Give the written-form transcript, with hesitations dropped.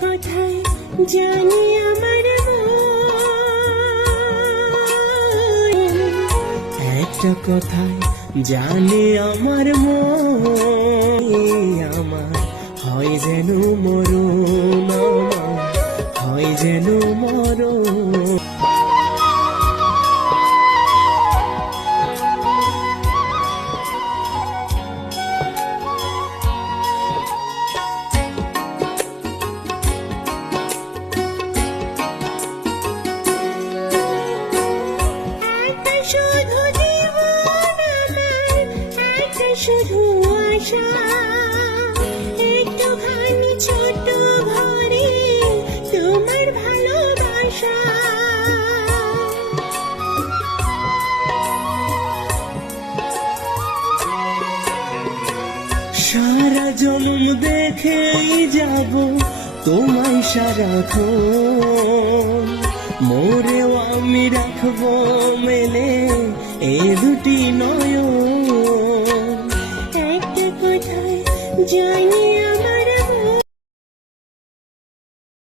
কোথায় জানি আমার একটা কথায় জানে আমার আমার হয় যেন মরণ হয় যেন মরণ শুধু আশা একটুখানি ছোট ঘরে তোমার ভালোবাসা সারা জনম দেখেই যাব তোমায় সারাক্ষণ মোরেও আমি রাখবো মেলে এ দুটি নয়ন কোথায় জানি